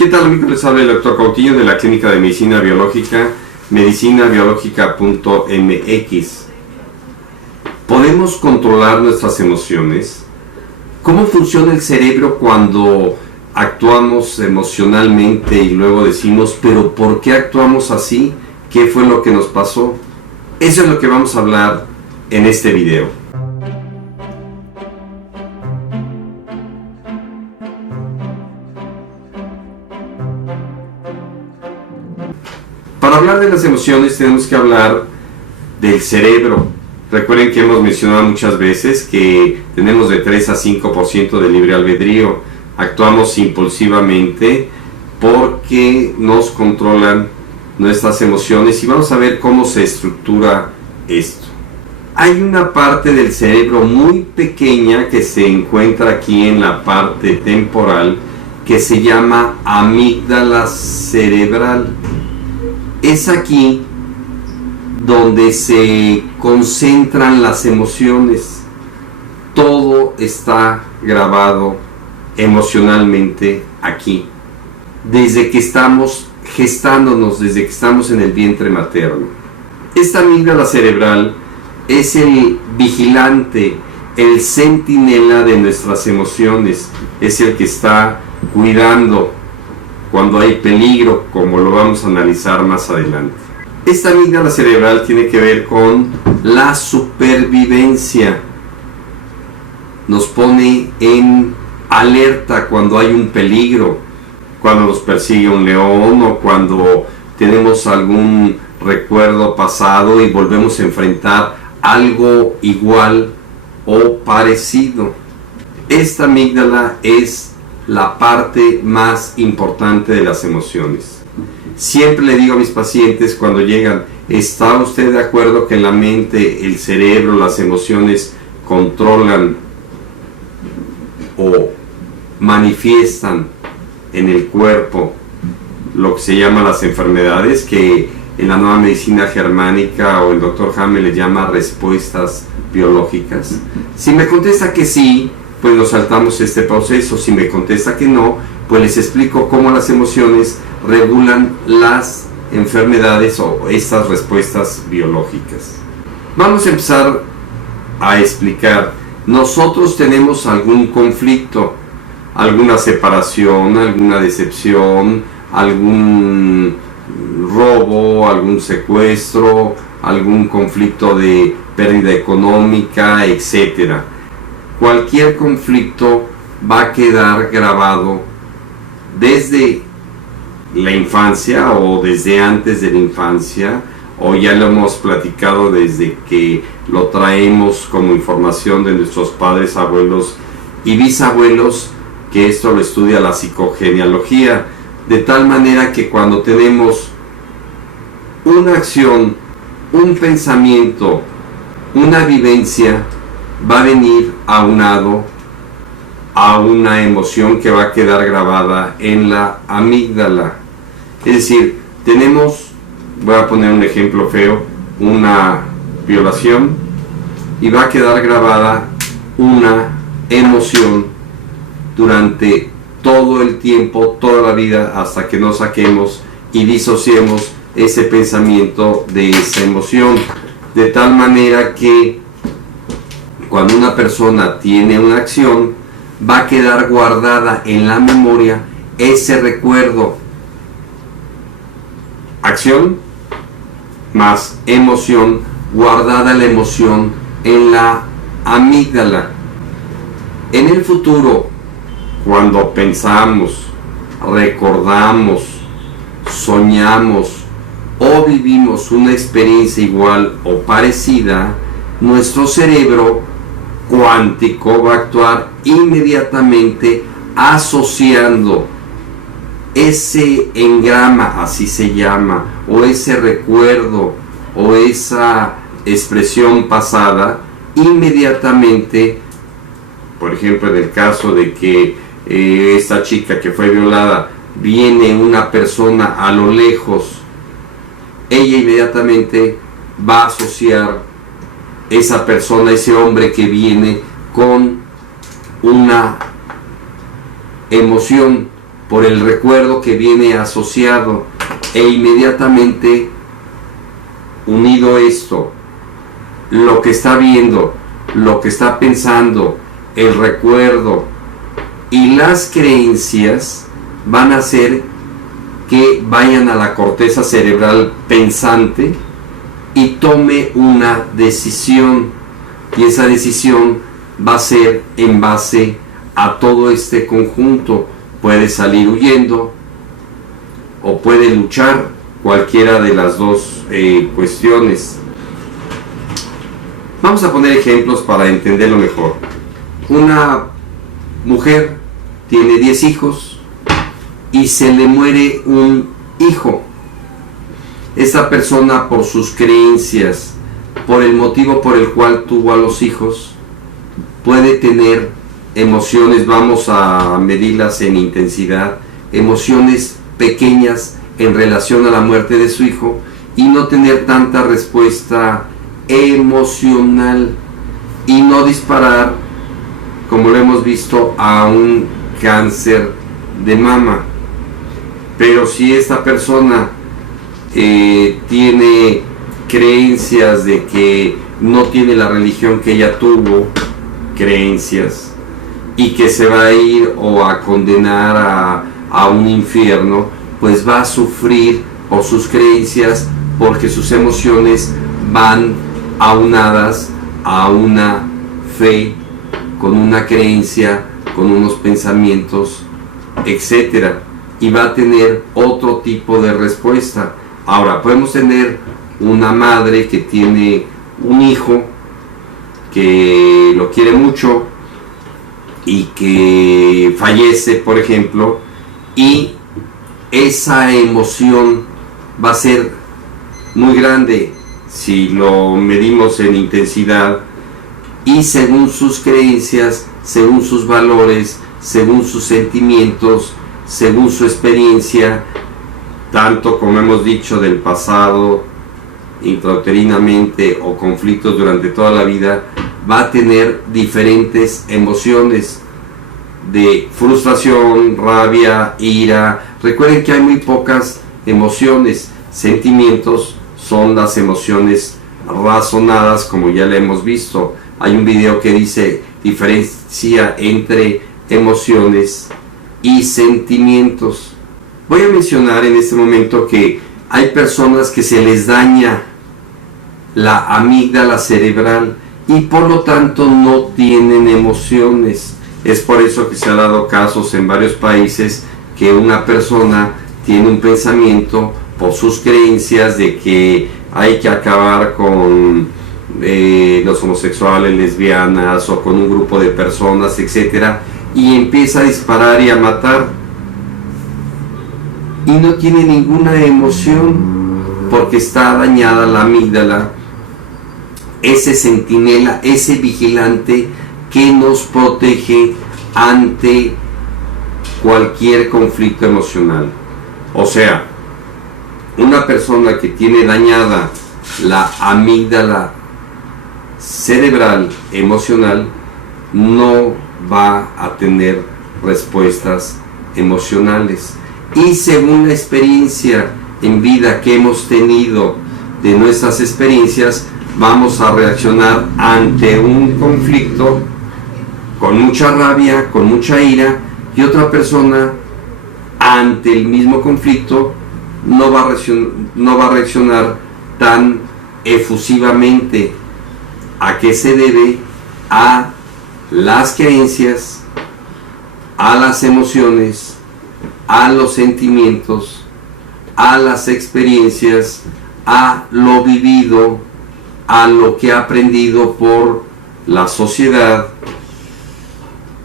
¿Qué tal, amigos? Les habla el doctor Coutinho de la Clínica de Medicina Biológica, medicinabiológica.mx. ¿Podemos controlar nuestras emociones? ¿Cómo funciona el cerebro cuando actuamos emocionalmente y luego decimos, pero ¿por qué actuamos así? ¿Qué fue lo que nos pasó? Eso es lo que vamos a hablar en este video. Para hablar de las emociones tenemos que hablar del cerebro. Recuerden que hemos mencionado muchas veces que tenemos de 3 a 5% de libre albedrío. Actuamos impulsivamente porque nos controlan nuestras emociones y vamos a ver cómo se estructura esto. Hay una parte del cerebro muy pequeña que se encuentra aquí en la parte temporal que se llama amígdala cerebral. Es aquí donde se concentran las emociones. Todo está grabado emocionalmente aquí. Desde que estamos gestándonos, desde que estamos en el vientre materno. Esta amígdala cerebral es el vigilante, el centinela de nuestras emociones. Es el que está cuidando cuando hay peligro, como lo vamos a analizar más adelante. Esta amígdala cerebral tiene que ver con la supervivencia. Nos pone en alerta cuando hay un peligro, cuando nos persigue un león o cuando tenemos algún recuerdo pasado y volvemos a enfrentar algo igual o parecido. Esta amígdala es la parte más importante de las emociones. Siempre le digo a mis pacientes cuando llegan, ¿está usted de acuerdo que la mente, el cerebro, las emociones controlan o manifiestan en el cuerpo lo que se llama las enfermedades, que en la nueva medicina germánica o el doctor Hammer le llama respuestas biológicas? Si me contesta que sí, pues nos saltamos este proceso. Si me contesta que no, pues les explico cómo las emociones regulan las enfermedades o estas respuestas biológicas. Vamos a empezar a explicar. Nosotros tenemos algún conflicto, alguna separación, alguna decepción, algún robo, algún secuestro, algún conflicto de pérdida económica, etcétera. Cualquier conflicto va a quedar grabado desde la infancia o desde antes de la infancia, o ya lo hemos platicado desde que lo traemos como información de nuestros padres, abuelos y bisabuelos, que esto lo estudia la psicogenealogía, de tal manera que cuando tenemos una acción, un pensamiento, una vivencia, va a venir aunado a una emoción que va a quedar grabada en la amígdala. Es decir, tenemos, voy a poner un ejemplo feo, una violación, y va a quedar grabada una emoción durante todo el tiempo, toda la vida, hasta que no saquemos y disociemos ese pensamiento de esa emoción, de tal manera que cuando una persona tiene una acción, va a quedar guardada en la memoria ese recuerdo. Acción más emoción, guardada la emoción en la amígdala. En el futuro, cuando pensamos, recordamos, soñamos o vivimos una experiencia igual o parecida, nuestro cerebro cuántico va a actuar inmediatamente asociando ese engrama, así se llama, o ese recuerdo o esa expresión pasada, inmediatamente. Por ejemplo, en el caso de que esta chica que fue violada, viene una persona a lo lejos, ella inmediatamente va a asociar esa persona, ese hombre que viene, con una emoción por el recuerdo que viene asociado, e inmediatamente unido esto, lo que está viendo, lo que está pensando, el recuerdo y las creencias van a hacer que vayan a la corteza cerebral pensante y tome una decisión, y esa decisión va a ser en base a todo este conjunto. Puede salir huyendo o puede luchar, cualquiera de las dos cuestiones. Vamos a poner ejemplos para entenderlo mejor. Una mujer tiene 10 hijos y se le muere un hijo. Esta persona, por sus creencias, por el motivo por el cual tuvo a los hijos, puede tener emociones, vamos a medirlas en intensidad, emociones pequeñas en relación a la muerte de su hijo, y no tener tanta respuesta emocional, y no disparar, como lo hemos visto, a un cáncer de mama. Pero si esta persona tiene creencias de que no tiene la religión que ella tuvo, creencias, y que se va a ir o a condenar a un infierno, pues va a sufrir por sus creencias, porque sus emociones van aunadas a una fe, con una creencia, con unos pensamientos, etcétera, y va a tener otro tipo de respuesta. Ahora, podemos tener una madre que tiene un hijo que lo quiere mucho y que fallece, por ejemplo, y esa emoción va a ser muy grande si lo medimos en intensidad, y según sus creencias, según sus valores, según sus sentimientos, según su experiencia, tanto como hemos dicho del pasado, intrauterinamente, o conflictos durante toda la vida, va a tener diferentes emociones de frustración, rabia, ira. Recuerden que hay muy pocas emociones. Sentimientos son las emociones razonadas, como ya le hemos visto. Hay un video que dice diferencia entre emociones y sentimientos. Voy a mencionar en este momento que hay personas que se les daña la amígdala cerebral y por lo tanto no tienen emociones. Es por eso que se ha dado casos en varios países que una persona tiene un pensamiento por sus creencias de que hay que acabar con los homosexuales, lesbianas, o con un grupo de personas, etcétera, y empieza a disparar y a matar, y no tiene ninguna emoción porque está dañada la amígdala, ese centinela, ese vigilante que nos protege ante cualquier conflicto emocional. O sea, una persona que tiene dañada la amígdala cerebral emocional no va a tener respuestas emocionales, y según la experiencia en vida que hemos tenido de nuestras experiencias, vamos a reaccionar ante un conflicto con mucha rabia, con mucha ira, y otra persona ante el mismo conflicto no va a reaccionar tan efusivamente. ¿A qué se debe? A las creencias, a las emociones, a los sentimientos, a las experiencias, a lo vivido, a lo que ha aprendido por la sociedad,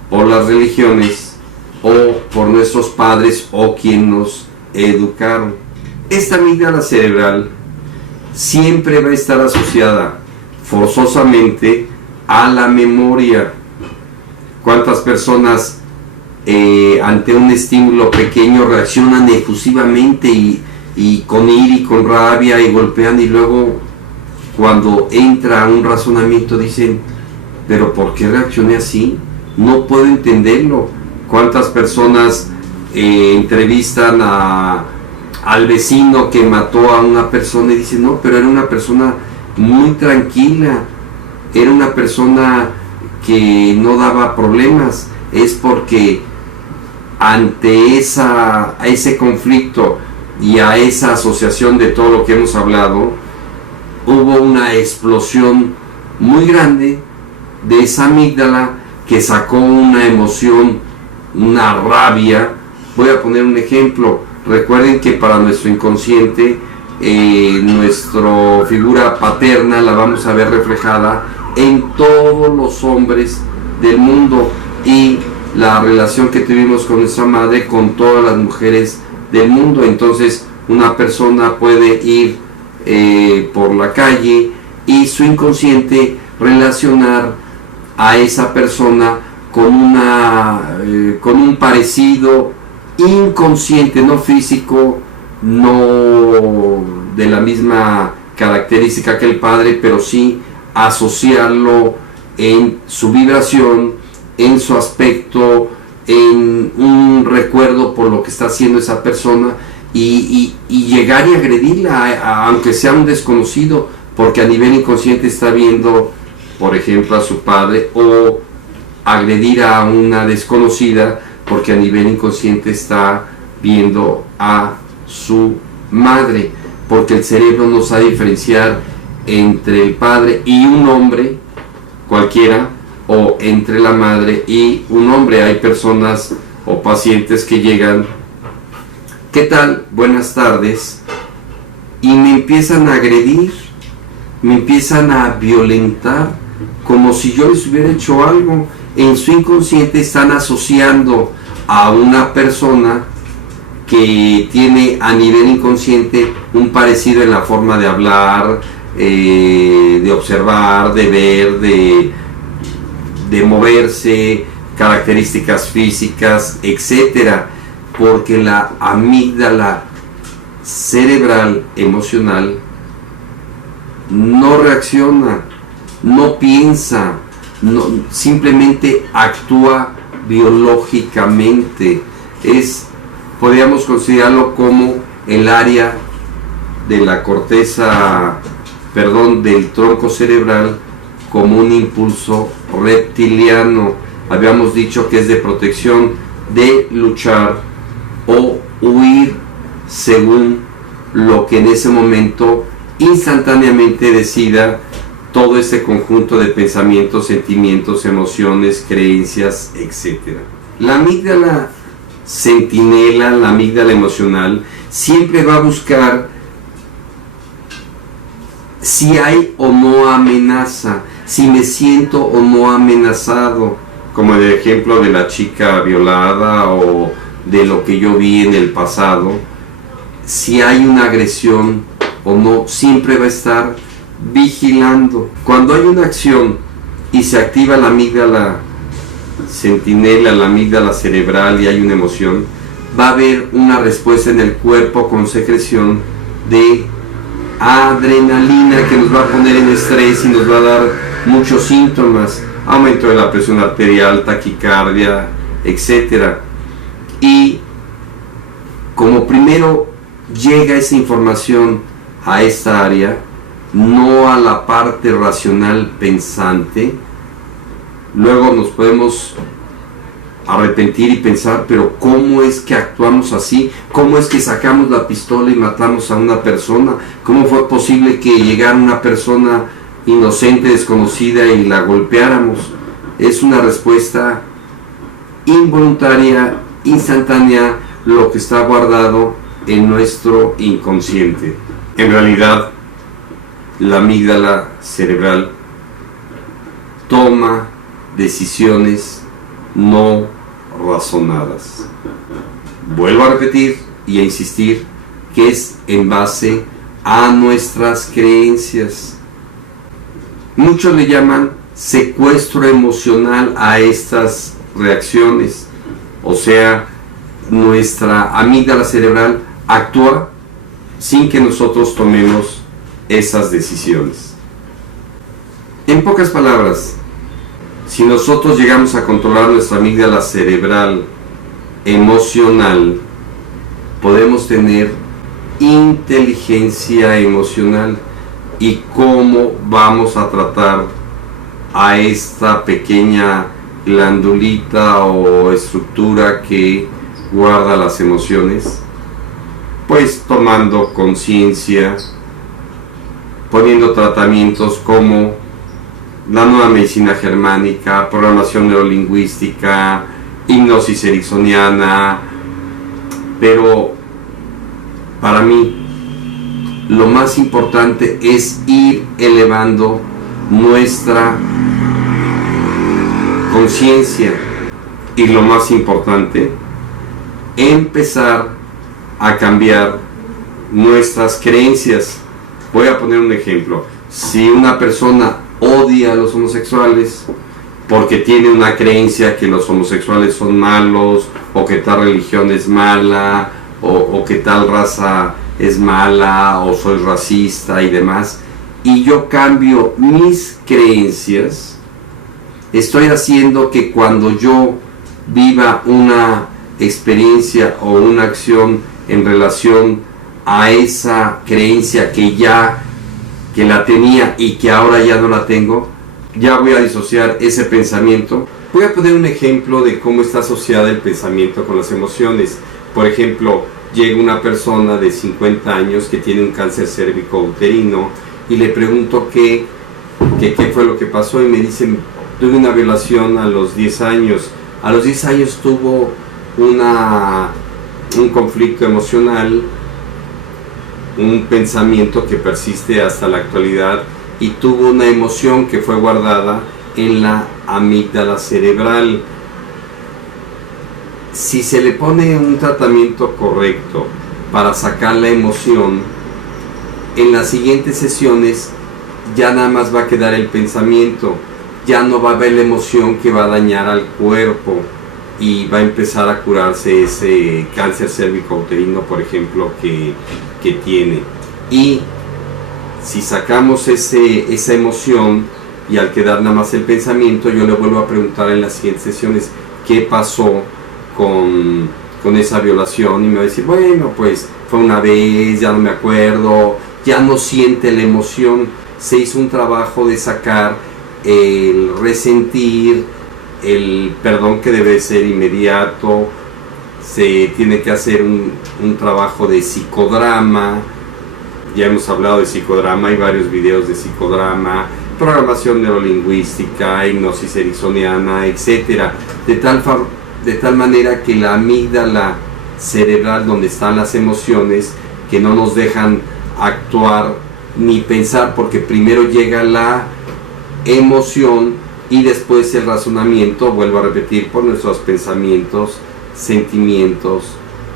por las religiones, o por nuestros padres o quien nos educaron. Esta amígdala cerebral siempre va a estar asociada forzosamente a la memoria. ¿Cuántas personas ante un estímulo pequeño reaccionan efusivamente y con ira y con rabia y golpean, y luego cuando entra un razonamiento dicen, pero ¿por qué reaccioné así? No puedo entenderlo. ¿Cuántas personas entrevistan al vecino que mató a una persona y dicen, no, pero era una persona muy tranquila, era una persona que no daba problemas. Es porque ante ese conflicto y a esa asociación de todo lo que hemos hablado, hubo una explosión muy grande de esa amígdala que sacó una emoción, una rabia. Voy a poner un ejemplo. Recuerden que para nuestro inconsciente, nuestra figura paterna la vamos a ver reflejada en todos los hombres del mundo, y la relación que tuvimos con nuestra madre con todas las mujeres del mundo. Entonces una persona puede ir por la calle y su inconsciente relacionar a esa persona con un parecido inconsciente, no físico, no de la misma característica que el padre, pero sí asociarlo en su vibración, en su aspecto, en un recuerdo por lo que está haciendo esa persona, y llegar y agredirla, aunque sea un desconocido, porque a nivel inconsciente está viendo, por ejemplo, a su padre, o agredir a una desconocida porque a nivel inconsciente está viendo a su madre, porque el cerebro no sabe diferenciar entre el padre y un hombre cualquiera, o entre la madre y un hombre. Hay personas o pacientes que llegan, ¿qué tal? Buenas tardes, y me empiezan a agredir, me empiezan a violentar, como si yo les hubiera hecho algo. En su inconsciente están asociando a una persona que tiene a nivel inconsciente un parecido en la forma de hablar, de observar, de ver, de moverse, características físicas, etcétera, porque la amígdala cerebral emocional no reacciona, no piensa, simplemente actúa biológicamente. Podríamos considerarlo como el área de la corteza, del tronco cerebral, como un impulso reptiliano. Habíamos dicho que es de protección, de luchar o huir, según lo que en ese momento instantáneamente decida todo ese conjunto de pensamientos, sentimientos, emociones, creencias, etc. La amígdala centinela, la amígdala emocional, siempre va a buscar si hay o no amenaza, si me siento o no amenazado, como el ejemplo de la chica violada o de lo que yo vi en el pasado. Si hay una agresión o no, siempre va a estar vigilando. Cuando hay una acción y se activa la amígdala centinela, la amígdala cerebral, y hay una emoción, va a haber una respuesta en el cuerpo con secreción de adrenalina que nos va a poner en estrés y nos va a dar muchos síntomas: aumento de la presión arterial, taquicardia, etc. Y como primero llega esa información a esta área, no a la parte racional pensante, luego nos podemos arrepentir y pensar, pero ¿cómo es que actuamos así? ¿Cómo es que sacamos la pistola y matamos a una persona? ¿Cómo fue posible que llegara una persona inocente, desconocida, y la golpeáramos? Es una respuesta involuntaria, instantánea, lo que está guardado en nuestro inconsciente. En realidad, la amígdala cerebral toma decisiones no razonadas. Vuelvo a repetir y a insistir que es en base a nuestras creencias. Muchos le llaman secuestro emocional a estas reacciones, o sea, nuestra amígdala cerebral actúa sin que nosotros tomemos esas decisiones. En pocas palabras, si nosotros llegamos a controlar nuestra amígdala cerebral emocional, podemos tener inteligencia emocional y cómo vamos a tratar a esta pequeña glandulita o estructura que guarda las emociones. Pues tomando conciencia, poniendo tratamientos como la nueva medicina germánica, programación neurolingüística, hipnosis ericksoniana, pero para mí lo más importante es ir elevando nuestra conciencia y lo más importante, empezar a cambiar nuestras creencias. Voy a poner un ejemplo. Si una persona odia a los homosexuales porque tiene una creencia que los homosexuales son malos, o que tal religión es mala, o que tal raza es mala, o soy racista y demás, y yo cambio mis creencias, estoy haciendo que cuando yo viva una experiencia o una acción en relación a esa creencia que la tenía y que ahora ya no la tengo, ya voy a disociar ese pensamiento. Voy a poner un ejemplo de cómo está asociado el pensamiento con las emociones. Por ejemplo, llega una persona de 50 años que tiene un cáncer cérvico-uterino y le pregunto qué fue lo que pasó, y me dicen: tuve una violación a los 10 años. A los 10 años tuvo un conflicto emocional, un pensamiento que persiste hasta la actualidad, y tuvo una emoción que fue guardada en la amígdala cerebral. Si se le pone un tratamiento correcto para sacar la emoción, en las siguientes sesiones ya nada más va a quedar el pensamiento, ya no va a haber la emoción que va a dañar al cuerpo, y va a empezar a curarse ese cáncer cérvico-uterino, por ejemplo, que tiene. Y si sacamos esa emoción, y al quedar nada más el pensamiento, yo le vuelvo a preguntar en las siguientes sesiones qué pasó con esa violación, y me va a decir: bueno, pues fue una vez, ya no me acuerdo, ya no siente la emoción. Se hizo un trabajo de sacar el resentir, el perdón que debe ser inmediato. Se tiene que hacer un trabajo de psicodrama. Ya hemos hablado de psicodrama, hay varios videos de psicodrama, programación neurolingüística, hipnosis ericksoniana, etc. De tal manera que la amígdala cerebral, donde están las emociones, que no nos dejan actuar ni pensar, porque primero llega la emoción y después el razonamiento, vuelvo a repetir, por nuestros pensamientos, sentimientos,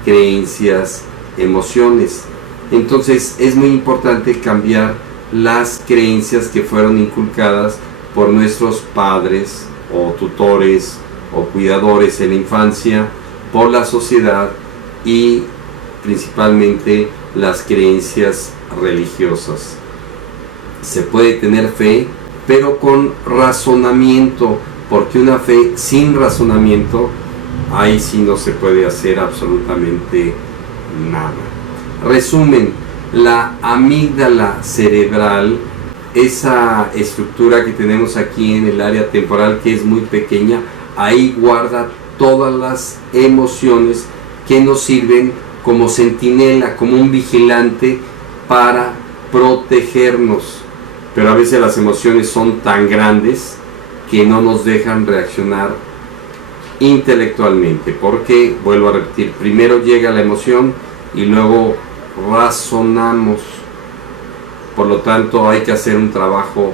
creencias, emociones. Entonces es muy importante cambiar las creencias que fueron inculcadas por nuestros padres o tutores o cuidadores en la infancia, por la sociedad y principalmente las creencias religiosas. Se puede tener fe, pero con razonamiento, porque una fe sin razonamiento, ahí sí no se puede hacer absolutamente nada. Resumen: la amígdala cerebral, esa estructura que tenemos aquí en el área temporal, que es muy pequeña, ahí guarda todas las emociones que nos sirven como centinela, como un vigilante para protegernos. Pero a veces las emociones son tan grandes que no nos dejan reaccionar intelectualmente, porque, vuelvo a repetir, primero llega la emoción y luego razonamos. Por lo tanto, hay que hacer un trabajo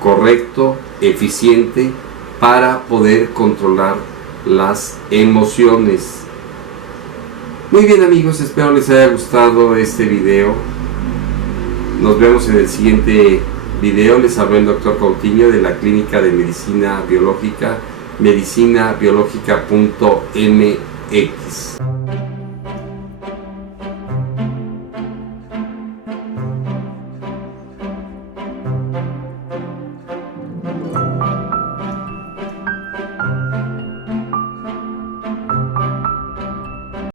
correcto, eficiente, para poder controlar las emociones. Muy bien, amigos, espero les haya gustado este video. Nos vemos en el siguiente video. Les habló el Dr. Coutinho de la Clínica de Medicina Biológica, medicinabiológica.mx.